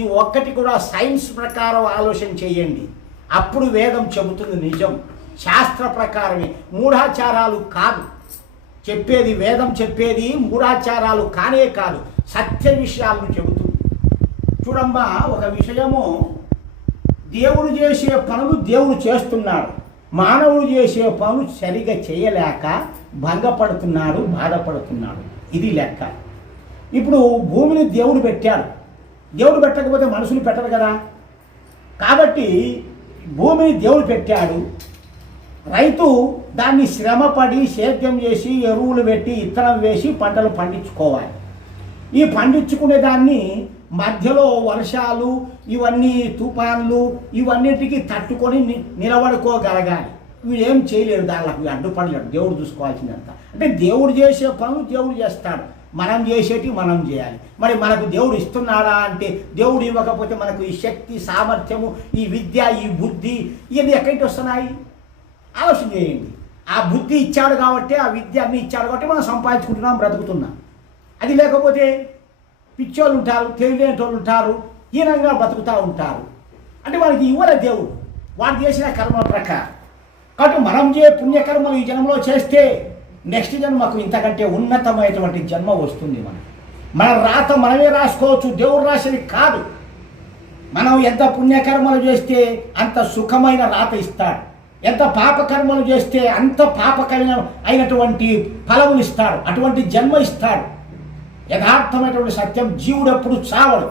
ప్రతి ఒక్కటి కూడా సైన్స్ ప్రకారం ఆలోచన చేయండి. అప్పుడు వేదం చెబుతుంది నిజం, శాస్త్ర ప్రకారమే, మూఢాచారాలు కాదు చెప్పేది. వేదం చెప్పేది మూఢాచారాలు కానే కాదు, సత్య విషయాలను చెబుతుంది. చూడమ్మా, ఒక విషయము, దేవుడు చేసే పనులు దేవుడు చేస్తున్నాడు, మానవుడు చేసే పనులు సరిగా చేయలేక భంగపడుతున్నాడు, బాధపడుతున్నాడు. ఇది లెక్క. ఇప్పుడు భూమిని దేవుడు పెట్టాడు, దేవుడు పెట్టకపోతే మనుషులు పెట్టరు కదా. కాబట్టి భూమిని దేవుడు పెట్టాడు, రైతు దాన్ని శ్రమపడి సేద్యం చేసి ఎరువులు పెట్టి ఇత్తనం వేసి పంటలు పండించుకోవాలి. ఈ పండించుకునే దాన్ని మధ్యలో వర్షాలు, ఇవన్నీ తుఫాన్లు, ఇవన్నిటికీ తట్టుకొని నిలబడుకోగలగాలి. వీడేం చేయలేడు, దానికి అడ్డుపడలేడు. దేవుడు చూసుకోవాల్సిందంత. అంటే దేవుడు చేసే పనులు దేవుడు చేస్తాడు, మనం చేసేటివి మనం చేయాలి. మరి మనకు దేవుడు ఇస్తున్నాడా అంటే, దేవుడు ఇవ్వకపోతే మనకు ఈ శక్తి, సామర్థ్యము, ఈ విద్య, ఈ బుద్ధి, ఇవన్నీ ఎక్కడికి వస్తున్నాయి? ఆలోచన చేయండి. ఆ బుద్ధి ఇచ్చాడు కాబట్టి, ఆ విద్య అన్నీ ఇచ్చాడు కాబట్టి మనం సంపాదించుకుంటున్నాం, బ్రతుకుతున్నాం. అది లేకపోతే పిచ్చోళ్ళు ఉంటారు, తెలియలేని ఉంటారు, హీనంగా బతుకుతూ ఉంటారు. అంటే వాళ్ళకి ఇవ్వలే దేవుడు, వాడు చేసిన కర్మల ప్రకారం. కాబట్టి మనం పుణ్యకర్మలు ఈ జన్మలో చేస్తే నెక్స్ట్ జన్మకు ఇంతకంటే ఉన్నతమైనటువంటి జన్మ వస్తుంది. మన రాత మనమే రాసుకోవచ్చు, దేవుడు రాసేది కాదు. మనం ఎంత పుణ్యకర్మలు చేస్తే అంత సుఖమైన రాత ఇస్తాడు, ఎంత పాపకర్మలు చేస్తే అంత పాపకరమైన అయినటువంటి ఫలములు ఇస్తాడు, అటువంటి జన్మ ఇస్తాడు. యథార్థమైనటువంటి సత్యం, జీవుడు ఎప్పుడు చావడు.